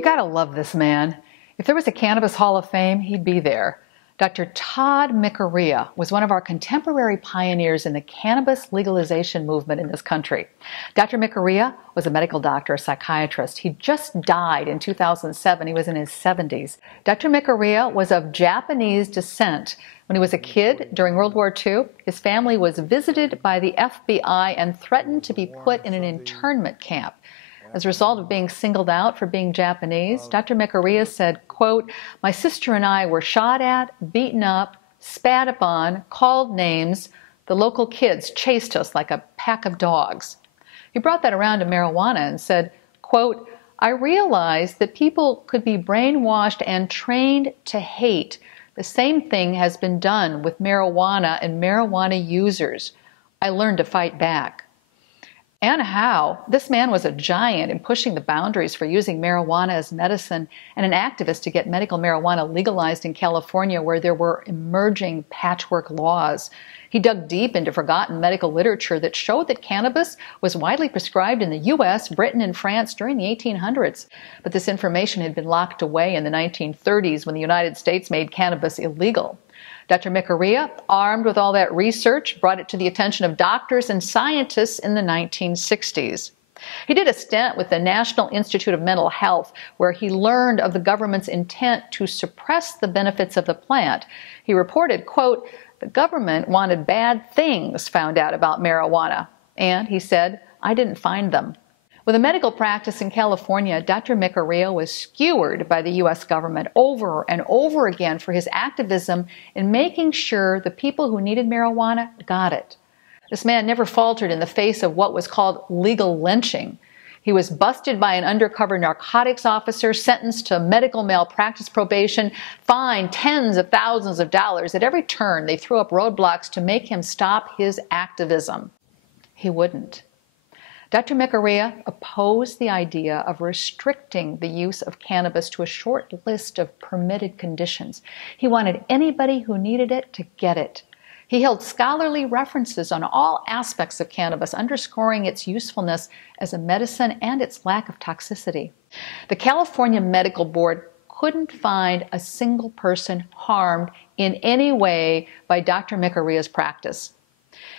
You gotta love this man. If there was a Cannabis Hall of Fame, he'd be there. Dr. Tod Mikuriya was one of our contemporary pioneers in the cannabis legalization movement in this country. Dr. Mikuriya was a medical doctor, a psychiatrist. He just died in 2007. He was in his 70s. Dr. Mikuriya was of Japanese descent. When he was a kid during World War II, his family was visited by the FBI and threatened to be put in an internment camp. As a result of being singled out for being Japanese, Dr. Mikuriya said, quote, "My sister and I were shot at, beaten up, spat upon, called names. The local kids chased us like a pack of dogs." He brought that around to marijuana and said, quote, "I realized that people could be brainwashed and trained to hate. The same thing has been done with marijuana and marijuana users. I learned to fight back." And how? This man was a giant in pushing the boundaries for using marijuana as medicine and an activist to get medical marijuana legalized in California, where there were emerging patchwork laws. He dug deep into forgotten medical literature that showed that cannabis was widely prescribed in the U.S., Britain, and France during the 1800s. But this information had been locked away in the 1930s when the United States made cannabis illegal. Dr. Mikuriya, armed with all that research, brought it to the attention of doctors and scientists in the 1960s. He did a stint with the National Institute of Mental Health, where he learned of the government's intent to suppress the benefits of the plant. He reported, quote, "The government wanted bad things found out about marijuana." And he said, "I didn't find them." With a medical practice in California, Dr. Mikuriya was skewered by the U.S. government over and over again for his activism in making sure the people who needed marijuana got it. This man never faltered in the face of what was called legal lynching. He was busted by an undercover narcotics officer, sentenced to medical malpractice probation, fined tens of thousands of dollars. At every turn, they threw up roadblocks to make him stop his activism. He wouldn't. Dr. Mikuriya opposed the idea of restricting the use of cannabis to a short list of permitted conditions. He wanted anybody who needed it to get it. He held scholarly references on all aspects of cannabis, underscoring its usefulness as a medicine and its lack of toxicity. The California Medical Board couldn't find a single person harmed in any way by Dr. Mikuriya's practice.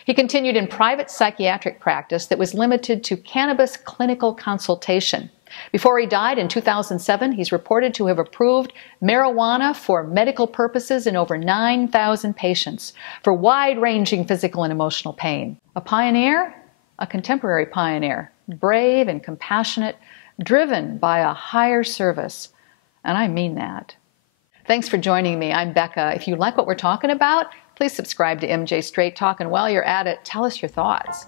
He continued in private psychiatric practice that was limited to cannabis clinical consultation. Before he died in 2007, he's reported to have approved marijuana for medical purposes in over 9,000 patients for wide-ranging physical and emotional pain. A pioneer? A contemporary pioneer, brave and compassionate, driven by a higher service. And I mean that. Thanks for joining me. I'm Becca. If you like what we're talking about, please subscribe to MJ Straight Talk, and while you're at it, tell us your thoughts.